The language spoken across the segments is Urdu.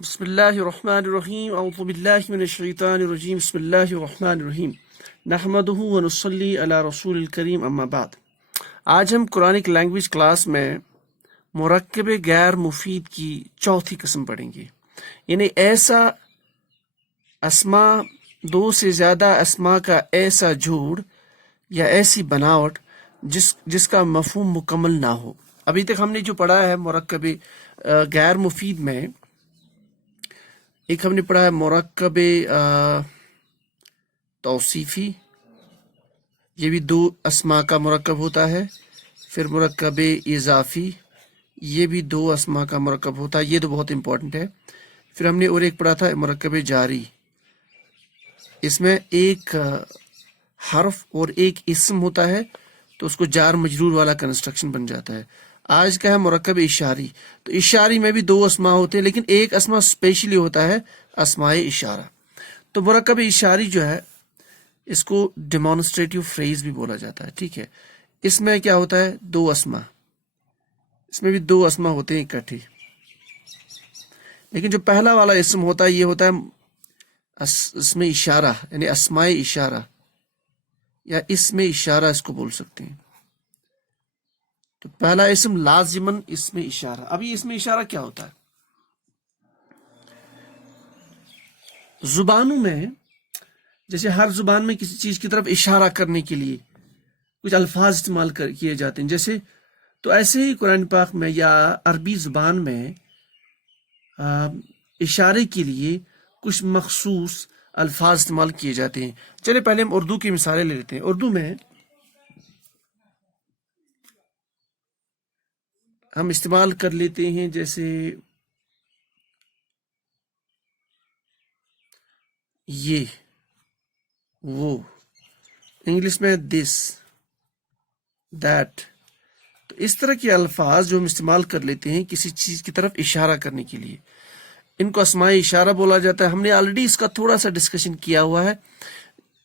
بسم اللہ الرحمن الرحیم اعوذ باللہ من الشیطان الرجیم بسم اللہ الرحمن الرحیم نحمدہ ونصلی علی رسول الکریم اما بعد۔ آج ہم قرآنک لینگویج کلاس میں مرکب غیر مفید کی چوتھی قسم پڑھیں گے، یعنی ایسا اسما، دو سے زیادہ اسما کا ایسا جوڑ یا ایسی بناوٹ جس کا مفہوم مکمل نہ ہو۔ ابھی تک ہم نے جو پڑھا ہے مرکب غیر مفید میں، ایک ہم نے پڑھا ہے مرکب توصیفی، یہ بھی دو اسما کا مرکب ہوتا ہے۔ پھر مرکب اضافی، یہ بھی دو اسما کا مرکب ہوتا ہے، یہ تو بہت امپورٹنٹ ہے۔ پھر ہم نے اور ایک پڑھا تھا مرکب جاری، اس میں ایک حرف اور ایک اسم ہوتا ہے تو اس کو جار مجرور والا کنسٹرکشن بن جاتا ہے۔ آج کا ہے مرکب اشاری، تو اشاری میں بھی دو اسما ہوتے ہیں لیکن ایک اسما اسپیشلی ہوتا ہے اسماء اشارہ۔ تو مرکب اشاری جو ہے اس کو ڈیمانسٹریٹو فریز بھی بولا جاتا ہے، ٹھیک ہے۔ اس میں کیا ہوتا ہے؟ دو اسما، اس میں بھی دو اسما ہوتے ہیں اکٹھے، لیکن جو پہلا والا اسم ہوتا ہے یہ ہوتا ہے اسم اشارہ، یعنی اسماء اشارہ یا اسم اشارہ اس کو بول سکتے ہیں۔ تو پہلا اسم لازماً اسم اشارہ۔ ابھی اسم اشارہ کیا ہوتا ہے؟ زبانوں میں جیسے ہر زبان میں کسی چیز کی طرف اشارہ کرنے کے لیے کچھ الفاظ استعمال کیے جاتے ہیں، جیسے تو ایسے ہی قرآن پاک میں یا عربی زبان میں اشارے کے لیے کچھ مخصوص الفاظ استعمال کیے جاتے ہیں۔ چلے پہلے ہم اردو کی مثالیں لے لیتے ہیں۔ اردو میں ہم استعمال کر لیتے ہیں جیسے یہ، وہ، انگلش میں دس، دیٹ۔ تو اس طرح کے الفاظ جو ہم استعمال کر لیتے ہیں کسی چیز کی طرف اشارہ کرنے کے لیے، ان کو اسماء اشارہ بولا جاتا ہے۔ ہم نے آلریڈی اس کا تھوڑا سا ڈسکشن کیا ہوا ہے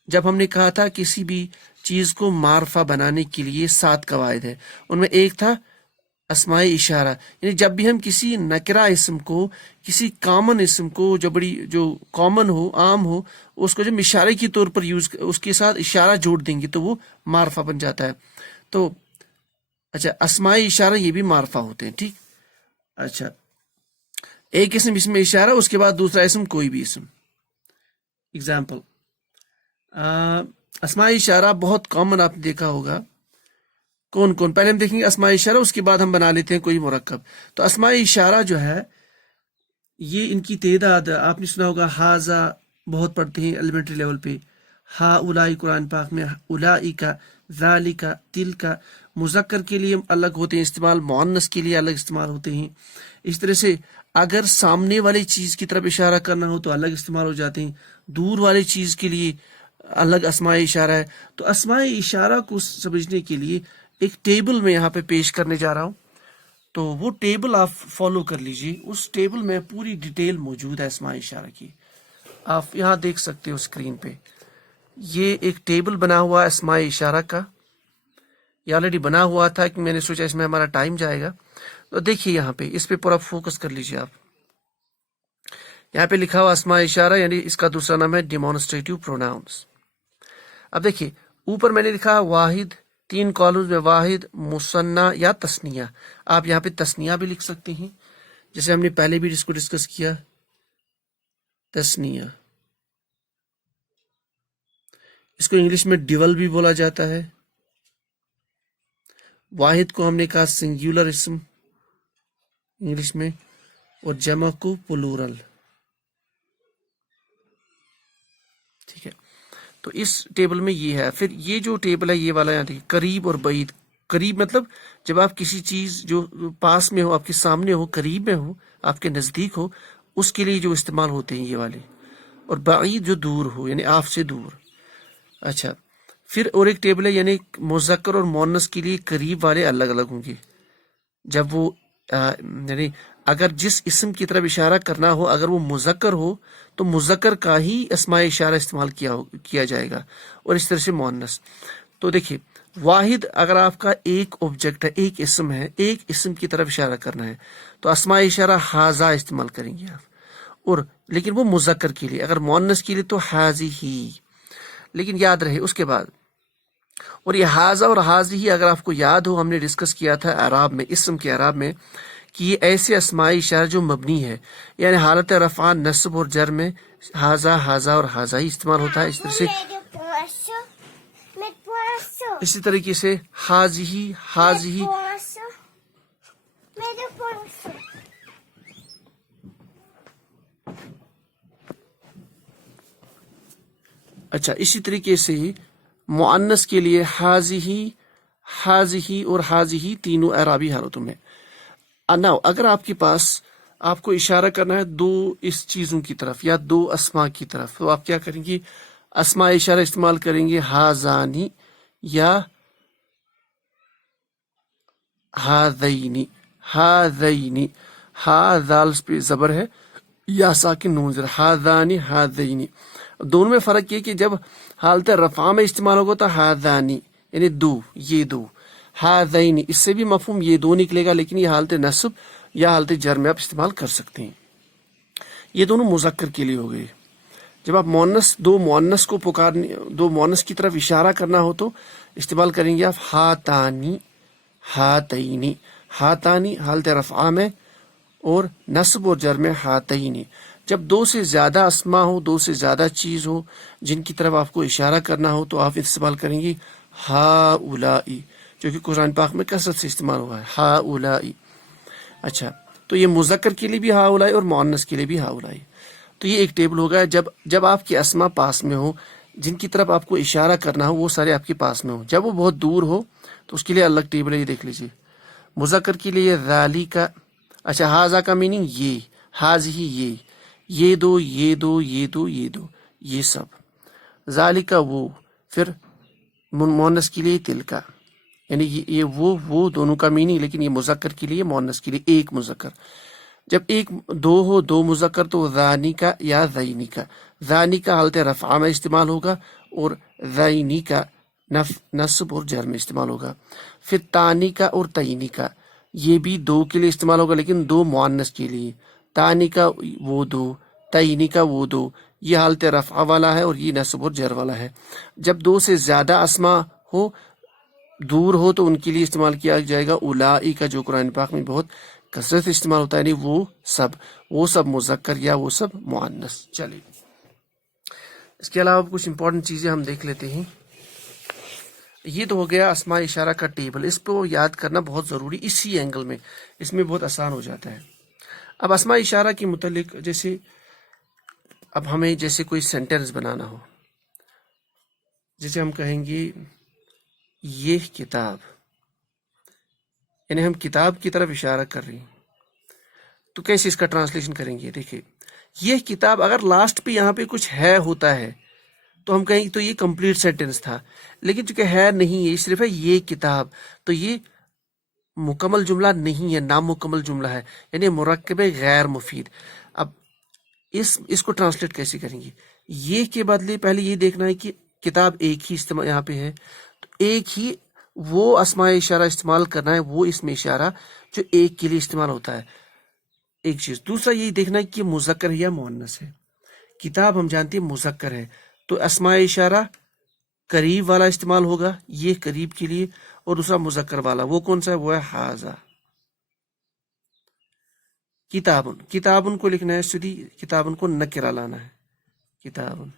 جب ہم نے کہا تھا کسی بھی چیز کو معرفہ بنانے کے لیے 7 قواعد ہے، ان میں ایک تھا اسماء اشارہ، یعنی جب بھی ہم کسی نکرہ اسم کو، کسی کامن اسم کو جو کامن ہو، عام ہو، اس کو جب اشارے کے طور پر اس کے ساتھ اشارہ جوڑ دیں گے تو وہ معرفہ بن جاتا ہے۔ تو اچھا، اسماء اشارہ یہ بھی معرفہ ہوتے ہیں، ٹھیک۔ اچھا، ایک اسم اشارہ، اس کے بعد دوسرا اسم کوئی بھی اسم۔ اگزامپل، اسماء اشارہ بہت کامن آپ نے دیکھا ہوگا۔ کون کون؟ پہلے ہم دیکھیں گے اسماء اشارہ، اس کے بعد ہم بنا لیتے ہیں کوئی مرکب۔ تو اسماء اشارہ جو ہے یہ ان کی تعداد آپ نے سنا ہوگا، ہاذا بہت پڑھتے ہیں ایلیمنٹری لیول پہ، ہا اولائی قرآن پاک میں، اولائی کا، ذالک، تل کا، مذکر کے لیے الگ ہوتے ہیں استعمال، مؤنث کے لیے الگ استعمال ہوتے ہیں۔ اس طرح سے اگر سامنے والی چیز کی طرف اشارہ کرنا ہو تو الگ استعمال ہو جاتے ہیں، دور والی چیز کے لیے الگ اسماء اشارہ ہے۔ تو اسماء اشارہ کو سمجھنے کے لیے ایک ٹیبل میں یہاں پہ پیش کرنے جا رہا ہوں، تو وہ ٹیبل آپ فالو کر لیجئے۔ اس ٹیبل میں پوری ڈیٹیل موجود ہے اسماء اشارہ کی، آپ یہاں دیکھ سکتے ہو اسکرین پہ۔ یہ ایک ٹیبل بنا ہوا ہے اسماء اشارہ کا، یہ آلریڈی بنا ہوا تھا کہ میں نے سوچا اس میں ہمارا ٹائم جائے گا۔ تو دیکھیے یہاں پہ، اس پہ پورا فوکس کر لیجئے آپ۔ یہاں پہ لکھا ہوا اسماء اشارہ، یعنی اس کا دوسرا نام ہے ڈیمانسٹریٹو پروناؤنس۔ اب دیکھیے اوپر میں نے لکھا واحد، 3 کالمز میں واحد، مثنیٰ یا تثنیہ۔ آپ یہاں پہ تثنیہ بھی لکھ سکتے ہیں، جیسے ہم نے پہلے بھی اس کو ڈسکس کیا، تثنیہ۔ اس کو انگلش میں ڈیول بھی بولا جاتا ہے۔ واحد کو ہم نے کہا سنگیولر اسم انگلش میں، اور جمع کو پلورل، ٹھیک ہے۔ تو اس ٹیبل میں یہ ہے۔ پھر یہ جو ٹیبل ہے یہ والا، یہاں دیکھیے قریب اور بعید۔ قریب مطلب جب آپ کسی چیز جو پاس میں ہو، آپ کے سامنے ہو، قریب میں ہو، آپ کے نزدیک ہو، اس کے لیے جو استعمال ہوتے ہیں یہ والے، اور بعید جو دور ہو، یعنی آپ سے دور۔ اچھا، پھر اور ایک ٹیبل ہے، یعنی مذکر اور مؤنث کے لیے قریب والے الگ الگ ہوں گے۔ جب وہ یعنی اگر جس اسم کی طرف اشارہ کرنا ہو، اگر وہ مذکر ہو تو مذکر کا ہی اسماء اشارہ استعمال کیا جائے گا، اور اس طرح سے مؤنث۔ تو دیکھیے واحد، اگر آپ کا ایک آبجیکٹ ہے، ایک اسم ہے، ایک اسم کی طرف اشارہ کرنا ہے تو اسماء اشارہ ہاذا استعمال کریں گے آپ، اور لیکن وہ مذکر کے لیے، اگر مؤنث کے لیے تو حاضی، لیکن یاد رہے اس کے بعد. اور یہ حاضہ اور حاضی اگر آپ کو یاد ہو، ہم نے ڈسکس کیا تھا اعراب میں، اسم کے اعراب میں، کہ یہ ایسے اسمائی اشارہ جو مبنی ہے، یعنی حالت رفع، نصب اور جر میں حاضہ، حاضہ اور حاضہ ہی استعمال ہوتا ہے. اسی طریقے سے حاضی، حاضی. اچھا، اسی طریقے سے مؤنث کے لیے حاضی، حاضی اور حاضی تینوں اعرابی حالتوں میں. ناؤ اگر آپ کے پاس آپ کو اشارہ کرنا ہے دو اس چیزوں کی طرف یا دو اسما کی طرف، تو آپ کیا کریں گے؟ اسما اشارہ استعمال کریں گے، حاضانی یا حاذینی. حاذینی، ہا ذال پہ زبر ہے، یا ساکن نون زیر، حاذانی، حاذینی. دونوں میں فرق یہ کہ جب حالت رفع میں استعمال ہوگا تو حاذانی یعنی دو، یہ دو. حاذینی اس سے بھی مفہوم یہ دو نکلے گا، لیکن یہ حالت نصب یا حالت جر میں آپ استعمال کر سکتے ہیں. یہ دونوں مذکر کے لیے ہو گئے. جب آپ دو مؤنث کو پکارنے، دو مؤنث کی طرف اشارہ کرنا ہو تو استعمال کریں گے آپ ہاتانی، ہاتینی. ہاتانی حالت رفع میں اور نصب اور جر میں ہاتینی. جب دو سے زیادہ اسما ہو، دو سے زیادہ چیز ہو جن کی طرف آپ کو اشارہ کرنا ہو تو آپ استعمال کریں گے ہاؤلائی، جو کہ قرآن پاک میں کثرت سے استعمال ہوا ہے، ہاؤلائی. اچھا، تو یہ مذکر کے لیے بھی ہاؤلائی اور مؤنث کے لیے بھی ہاؤلائی. تو یہ ایک ٹیبل ہوگا. جب آپ کے اسما پاس میں ہو، جن کی طرف آپ کو اشارہ کرنا ہو وہ سارے آپ کے پاس میں ہو. جب وہ بہت دور ہو تو اس کے لیے الگ ٹیبل ہے، یہ دیکھ لیجیے. مذکر کے لیے ذالی کا، اچھا حاضہ کا میننگ یہ، حاضی یہ دو، یہ دو، یہ دو، یہ دو، یہ سب. ذالی کا وہ. پھر مؤنث کے لیے تل کا، یعنی یہ وہ دونوں کا میننگ، لیکن یہ مذکر کے لیے، مؤنث کے لیے ایک مذکر. جب ایک دو ہو، دو مذکر، تو ذانی کا یا ذینی کا. ذانی کا حالت رفع میں استعمال ہوگا اور ذینی کا نصب اور جر میں استعمال ہوگا. پھر تانی کا اور تینی کا، یہ بھی دو کے لیے استعمال ہوگا لیکن دو مؤنث کے لیے. تانی کا وہ دو، تینی کا وہ دو، یہ حالت رفع والا ہے اور یہ نصب اور جر والا ہے. جب دو سے زیادہ اسما ہو، دور ہو، تو ان کے لیے استعمال کیا جائے گا اولائی کا، جو قرآن پاک میں بہت کثرت استعمال ہوتا ہے، یعنی وہ سب مذکر یا وہ سب مؤنث. چلیے، اس کے علاوہ کچھ امپورٹنٹ چیزیں ہم دیکھ لیتے ہیں. یہ تو ہو گیا اسماء اشارہ کا ٹیبل، اس کو یاد کرنا بہت ضروری اسی اینگل میں، اس میں بہت آسان ہو جاتا ہے. اب اسماء اشارہ کے متعلق جیسے اب ہمیں جیسے کوئی سینٹینس بنانا ہو، جیسے ہم کہیں گے یہ کتاب، یعنی ہم کتاب کی طرف اشارہ کر رہے ہیں، تو کیسے اس کا ٹرانسلیشن کریں گے؟ دیکھیں، یہ کتاب اگر لاسٹ پہ یہاں پہ کچھ ہے ہوتا ہے تو ہم کہیں تو یہ کمپلیٹ سینٹینس تھا، لیکن چونکہ ہے نہیں، یہ صرف ہے یہ کتاب، تو یہ مکمل جملہ نہیں ہے، نامکمل جملہ ہے، یعنی مرکب غیر مفید. اب اس کو ٹرانسلیٹ کیسے کریں گے؟ یہ کے بدلے پہلے یہ دیکھنا ہے کہ کتاب ایک ہی استعمال یہاں پہ ہے، تو ایک ہی وہ اسماء اشارہ استعمال کرنا ہے، وہ اسم اشارہ جو ایک کے لیے استعمال ہوتا ہے، ایک چیز. دوسرا یہ دیکھنا ہے کہ مذکر ہے یا مؤنث ہے. کتاب ہم جانتے ہیں مذکر ہے، تو اسماء اشارہ قریب والا استعمال ہوگا، یہ قریب کے لیے، اور دوسرا مذکر والا، وہ کون سا ہے؟ وہ ہے حاضہ. کتابن، کتابن کو لکھنا ہے سیدھی، کتابن کو نکرہ لانا ہے، کتابن.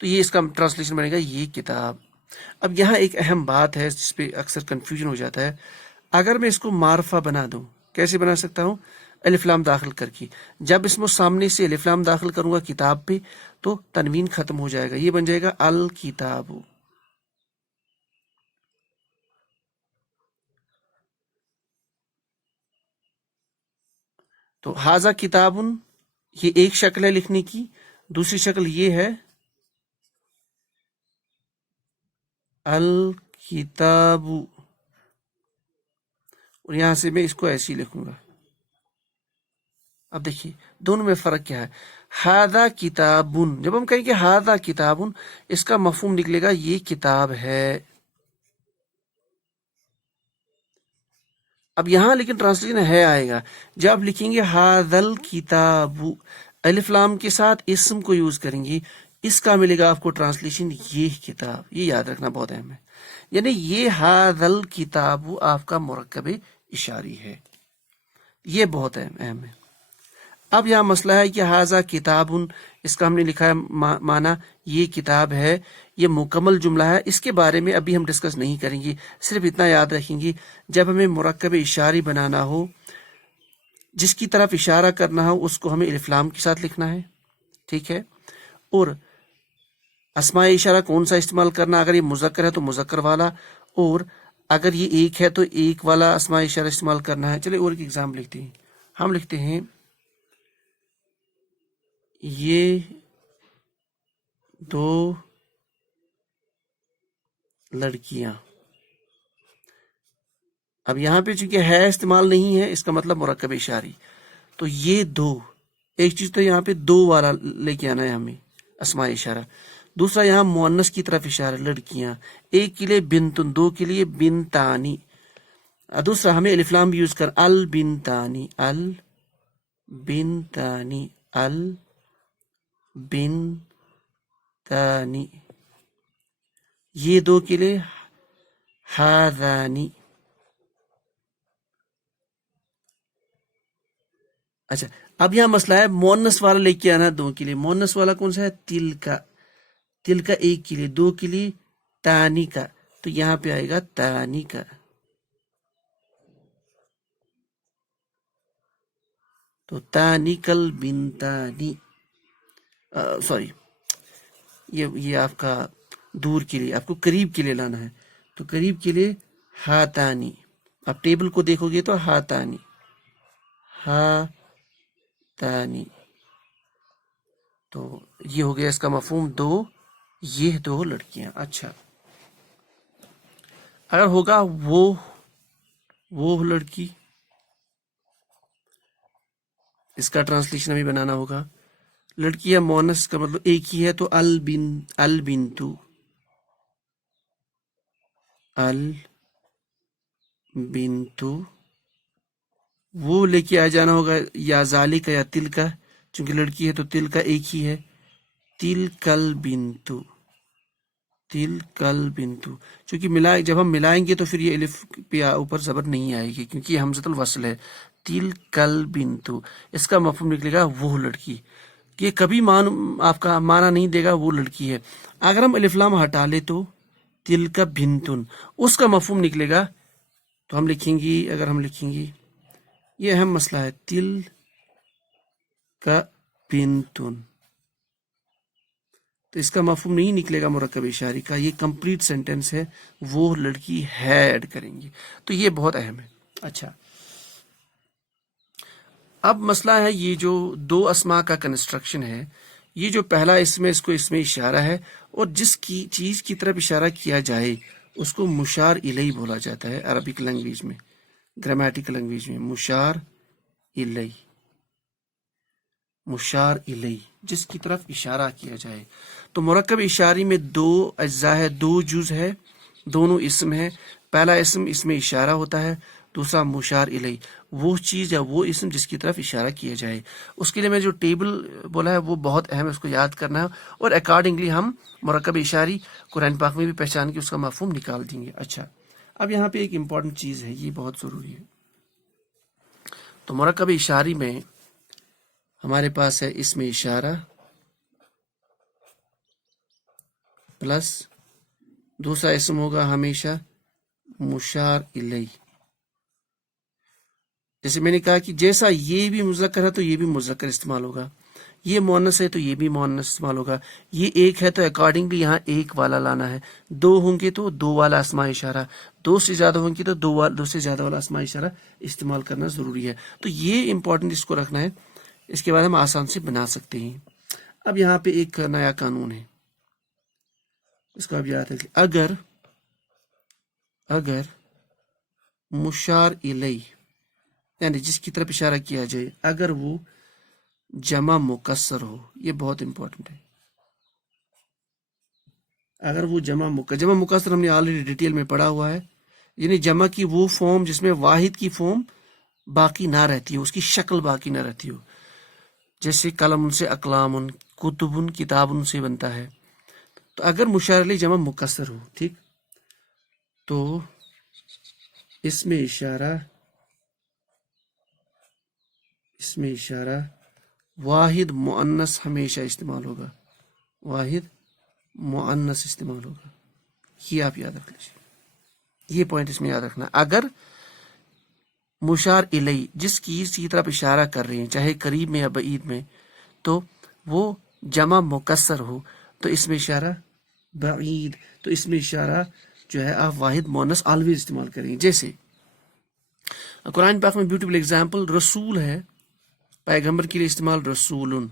تو یہ اس کا ٹرانسلیشن بنے گا یہ کتاب. اب یہاں ایک اہم بات ہے جس پہ اکثر کنفیوژن ہو جاتا ہے. اگر میں اس کو معرفہ بنا دوں، کیسے بنا سکتا ہوں؟ الف لام داخل کر کے. جب اس میں سامنے سے الف لام داخل کروں گا کتاب پہ تو تنوین ختم ہو جائے گا، یہ بن جائے گا الکتاب. تو حاضہ کتابن یہ ایک شکل ہے لکھنے کی، دوسری شکل یہ ہے الکتاب، اور یہاں سے میں اس کو ایسے ہی لکھوں گا. اب دیکھیے دونوں میں فرق کیا ہے. ہاذا کتابن، جب ہم کہیں کہ ہاذا کتابن، اس کا مفہوم نکلے گا یہ کتاب ہے. اب یہاں لیکن ٹرانسلیشن ہے آئے گا. جب آپ لکھیں گے ہاذل کتاب، الف لام کے ساتھ اسم کو یوز کریں گے، اس کا ملے گا آپ کو ٹرانسلیشن یہ کتاب. یہ یاد رکھنا بہت اہم ہے. یعنی یہ ہاذل کتاب آپ کا مرکب اشاری ہے. یہ بہت اہم ہے. اب یہاں مسئلہ ہے کہ ہاذا کتابن، اس کا ہم نے لکھا ہے معنی یہ کتاب ہے، یہ مکمل جملہ ہے. اس کے بارے میں ابھی ہم ڈسکس نہیں کریں گے، صرف اتنا یاد رکھیں گے جب ہمیں مرکب اشاری بنانا ہو، جس کی طرف اشارہ کرنا ہو اس کو ہمیں الف لام کے ساتھ لکھنا ہے. ٹھیک ہے. اور اسماء اشارہ کون سا استعمال کرنا؟ اگر یہ مذکر ہے تو مذکر والا، اور اگر یہ ایک ہے تو ایک والا اسماء اشارہ استعمال کرنا ہے. چلے اور ایک ایگزامپل لکھتے ہیں. ہم لکھتے ہیں یہ دو لڑکیاں. اب یہاں پہ چونکہ ہے استعمال نہیں ہے، اس کا مطلب مرکب اشاری. تو یہ دو، ایک چیز تو یہاں پہ دو والا لے کے آنا ہے ہمیں اسماء اشارہ. دوسرا یہاں مؤنث کی طرف اشارہ، لڑکیاں. ایک کے لیے بنتن، دو کے لیے بنتانی. دوسرا ہمیں الف لام بھی یوز کر، البنتانی، البنتانی، البنتانی. یہ دو کے لیے ہاذانی. اچھا اب یہاں مسئلہ ہے مؤنث والا لے کے آنا دو کے لیے. مؤنث والا کون سا ہے؟ تل کا. تل کا ایک کے لیے، دو کے لیے تانی کا. تو یہاں پہ آئے گا تانی کا. تو تانی کل بنتانی، سوری یہ آپ کا دور کے لیے، آپ کو قریب کے لیے لانا ہے. تو قریب کے لیے ہاتانی. آپ ٹیبل کو دیکھو گے تو ہاتانی، ہاتانی. تو یہ ہو گیا اس کا مفہوم دو، یہ دو لڑکیاں. اچھا اگر ہوگا وہ لڑکی، اس کا ٹرانسلیشن ابھی بنانا ہوگا. لڑکی یا مونس کا مطلب ایک ہی ہے، تو البنتو، البنتو. وہ لے کے آ جانا ہوگا یا ذالک یا تل کا، چونکہ لڑکی ہے تو تل کا ایک ہی ہے، تل کل بنتو، تل کل بنتو. چونکہ جب ہم ملائیں گے تو پھر یہ الف پہ اوپر زبر نہیں آئے گی کیونکہ یہ حمزۃ الوصل ہے. تل کل بنتو، اس کا مفہوم نکلے گا وہ لڑکی. یہ کبھی آپ کا معنی نہیں دے گا وہ لڑکی ہے. اگر ہم الف لام ہٹا لے تو تل کا بنتن، اس کا مفہوم نکلے گا. تو ہم لکھیں گی، اگر ہم لکھیں گی، یہ اہم مسئلہ ہے، تل کا بنتن. تو اس کا مفہوم نہیں نکلے گا مرکب اشاری کا، یہ کمپلیٹ سینٹینس ہے، وہ لڑکی ہے ایڈ کریں گے. تو یہ بہت اہم ہے. اچھا اب مسئلہ ہے یہ جو دو اسماء کا کنسٹرکشن ہے، یہ جو پہلا اسم ہے اس کو اسم اشارہ ہے، اور جس کی چیز کی طرف اشارہ کیا جائے اس کو مشار الیہ بولا جاتا ہے عربک لینگویج میں، گرامیٹیکل لینگویج میں. مشار الیہ، مشار الیہ، جس کی طرف اشارہ کیا جائے. تو مرکب اشاری میں دو اجزاء ہے، دو جز ہے، دونوں اسم ہے. پہلا اسم اشارہ ہوتا ہے، دوسرا مشار الیہ، وہ چیز یا وہ اسم جس کی طرف اشارہ کیا جائے. اس کے لیے میں جو ٹیبل بولا ہے وہ بہت اہم ہے، اس کو یاد کرنا ہے، اور اکارڈنگلی ہم مرکب اشاری قرآن پاک میں بھی پہچان کے اس کا مفہوم نکال دیں گے. اچھا اب یہاں پہ ایک امپورٹنٹ چیز ہے، یہ بہت ضروری ہے. تو مرکب اشاری میں ہمارے پاس ہے اسم اشارہ پلس دوسرا اسم ہوگا ہمیشہ مشار الیہ. جیسے میں نے کہا کہ جیسا یہ بھی مذکر ہے تو یہ بھی مذکر استعمال ہوگا، یہ مؤنث ہے تو یہ بھی مؤنث استعمال ہوگا، یہ ایک ہے تو اکارڈنگلی یہاں ایک والا لانا ہے، دو ہوں گے تو دو والا اسماء اشارہ، دو سے زیادہ ہوں گے تو دو سے زیادہ والا اسماء اشارہ استعمال کرنا ضروری ہے. تو یہ امپورٹنٹ اس کو رکھنا ہے، اس کے بعد ہم آسان سے بنا سکتے ہیں. اب یہاں پہ ایک نیا قانون ہے، اس کو اب یاد ہے، اگر مشار الیہ یعنی جس کی طرف اشارہ کیا جائے اگر وہ جمع مکسر ہو، یہ بہت امپورٹنٹ ہے. اگر وہ جمع مکسر ہم نے آلریڈی ڈیٹیل میں پڑھا ہوا ہے، یعنی جمع کی وہ فارم جس میں واحد کی فارم باقی نہ رہتی ہو، اس کی شکل باقی نہ رہتی ہو. جیسے قلم سے اقلام، کتب کتاب سے بنتا ہے. تو اگر مشار الیہ جمع مکسر ہو، ٹھیک، تو اس میں اشارہ واحد مؤنث ہمیشہ استعمال ہوگا، واحد مؤنث استعمال ہوگا. یہ آپ یاد رکھ لیجیے، یہ پوائنٹ اس میں یاد رکھنا. اگر مشار الیہ جس کی طرف اشارہ کر رہے ہیں چاہے قریب میں یا بعید میں، تو وہ جمع مکسر ہو تو اس میں اشارہ بعید، تو اس میں اشارہ جو ہے آپ واحد مؤنث آلویز استعمال کریں. جیسے قرآن پاک میں بیوٹیفل ایگزامپل رسول ہے، پیغمبر کے لیے استعمال رسول.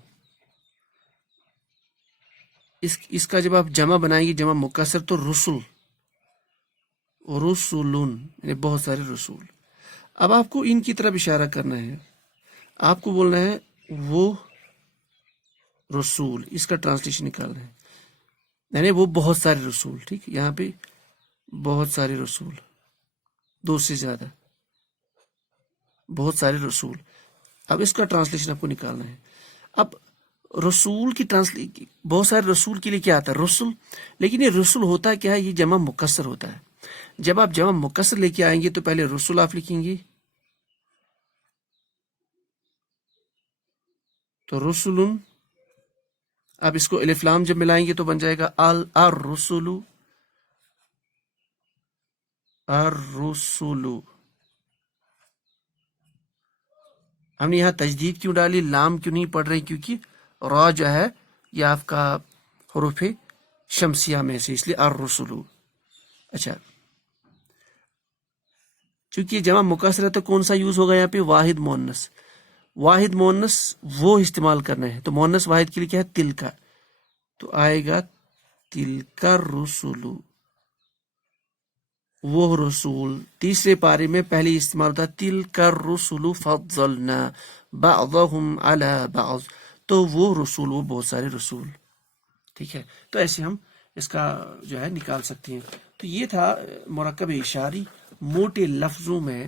اس کا جب آپ جمع بنائیں گے جمع مکسر تو رسول، یعنی بہت سارے رسول. اب آپ کو ان کی طرف اشارہ کرنا ہے، آپ کو بولنا ہے وہ رسول، اس کا ٹرانسلیشن نکالنا ہے، یعنی وہ بہت سارے رسول. ٹھیک، یہاں پہ بہت سارے رسول، دو سے زیادہ، بہت سارے رسول. اب اس کا ٹرانسلیشن آپ کو نکالنا ہے. اب رسول کی بہت سارے رسول کے لیے کیا آتا ہے؟ رسول. لیکن یہ رسول ہوتا کیا ہے؟ یہ جمع مکسر ہوتا ہے. جب آپ جمع مکسر لے کے آئیں گے تو پہلے رسول آپ لکھیں گے، تو رسول. اب اس کو الف لام جب ملائیں گے تو بن جائے گا الرسول. ہم نے یہاں تجدید کیوں ڈالی، لام کیوں نہیں پڑھ رہے؟ کیونکہ را جو ہے یہ آپ کا حروف شمسیہ میں سے، اس لیے الرسول. اچھا، چونکہ یہ جمع مکسر ہے تو کون سا یوز ہوگا یہاں پہ؟ واحد مؤنث. واحد مؤنث وہ استعمال کرنا ہے، تو مؤنث واحد کے لیے کیا ہے؟ تل کا. تو آئے گا تل کا رسول، وہ رسول. تیسرے پارے میں پہلے استعمال ہوتا ہے تل کا رسول فضلنا بعضهم علی بعض، تو وہ رسول، وہ بہت سارے رسول. ٹھیک ہے، تو ایسے ہم اس کا جو ہے نکال سکتے ہیں. تو یہ تھا مرکب اشاری، موٹے لفظوں میں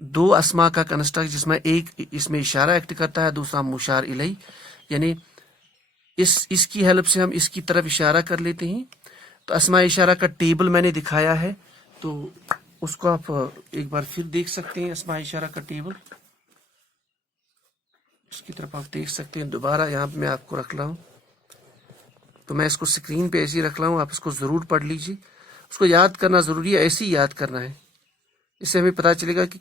دو اسما کا کنسٹرکٹ، جس میں ایک اس میں اشارہ ایکٹ کرتا ہے، دوسرا مشار الیہ. یعنی اس کی ہیلپ سے ہم اس کی طرف اشارہ کر لیتے ہیں. تو اسماء اشارہ کا ٹیبل میں نے دکھایا ہے، تو اس کو آپ ایک بار پھر دیکھ سکتے ہیں. اسماء اشارہ کا ٹیبل اس کی طرف آپ دیکھ سکتے ہیں. دوبارہ یہاں پہ میں آپ کو رکھ رہا ہوں، تو میں اس کو اسکرین پہ ایسے ہی رکھ رہا ہوں، آپ اس کو ضرور پڑھ لیجیے. اس کو یاد کرنا ضروری ہے، ایسے ہی یاد کرنا ہے. اس سے ہمیں پتہ چلے گا کہ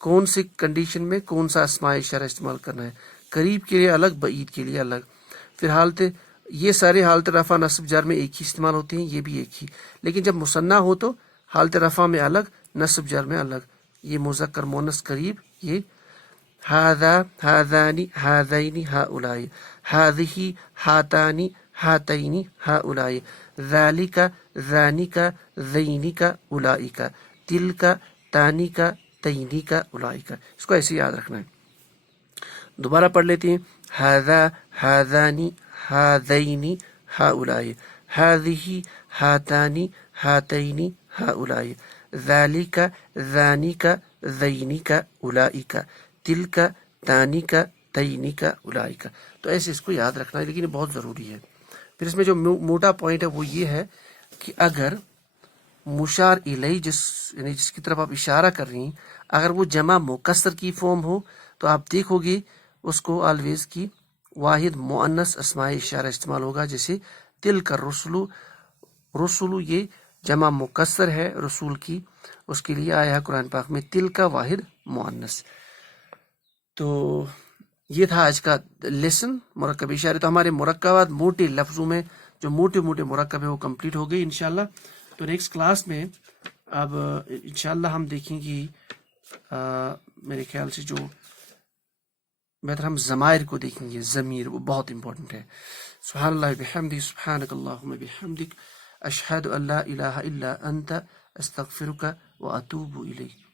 کون سی کنڈیشن میں کون سا اسماء اشارہ استعمال کرنا ہے. قریب کے لیے الگ، بعید کے لیے الگ. پھر حالت، یہ سارے حالت رفع نصب جر میں ایک ہی استعمال ہوتے ہیں، یہ بھی ایک ہی. لیکن جب مثنیٰ ہو تو حالت رفع میں الگ، نصب جر میں الگ. یہ مذکر مؤنث قریب، یہ ھذا ھذان ھذین ھؤلاء، ھذہ ھاتان ھاتین ھؤلاء، ذالک ذانک ذینک اولئک، تلک تانک تینک اولئک. اس کو ایسے یاد رکھنا ہے. دوبارہ پڑھ لیتے ہیں. ھذا ھذان ھذین ھؤلاء، ھذہ ھاتان ھاتین ھؤلاء، ذالک ذانک ذینک اولئک، تلک تانک تینک اولئک. تو ایسے اس کو یاد رکھنا ہے، لیکن یہ بہت ضروری ہے. پھر اس میں جو موٹا پوائنٹ ہے وہ یہ ہے کہ اگر مشار الیہ یعنی جس کی طرف آپ اشارہ کر رہی ہیں، اگر وہ جمع مکسر کی فارم ہو تو آپ دیکھو گے اس کو آلویز کی واحد مؤنث اسماء اشارہ استعمال ہوگا. جیسے تل کا رسول، رسول یہ جمع مکسر ہے رسول کی، اس کے لیے آیا ہے قرآن پاک میں تل کا واحد مؤنث. تو یہ تھا آج کا لیسن مرکب اشارے. تو ہمارے مرکبات موٹے لفظوں میں جو موٹے موٹے مرکب ہے وہ کمپلیٹ ہو گئی انشاءاللہ. تو نیکسٹ کلاس میں اب انشاءاللہ ہم دیکھیں گے میرے خیال سے جو بہتر ہم ضمائر کو دیکھیں گے. ضمیر وہ بہت امپورٹنٹ ہے. سبحان اللہ بحمدہ، سبحانک اللہم بحمدک، اشہد ان لا الہ الا انت، استغفرک واتوب الیک.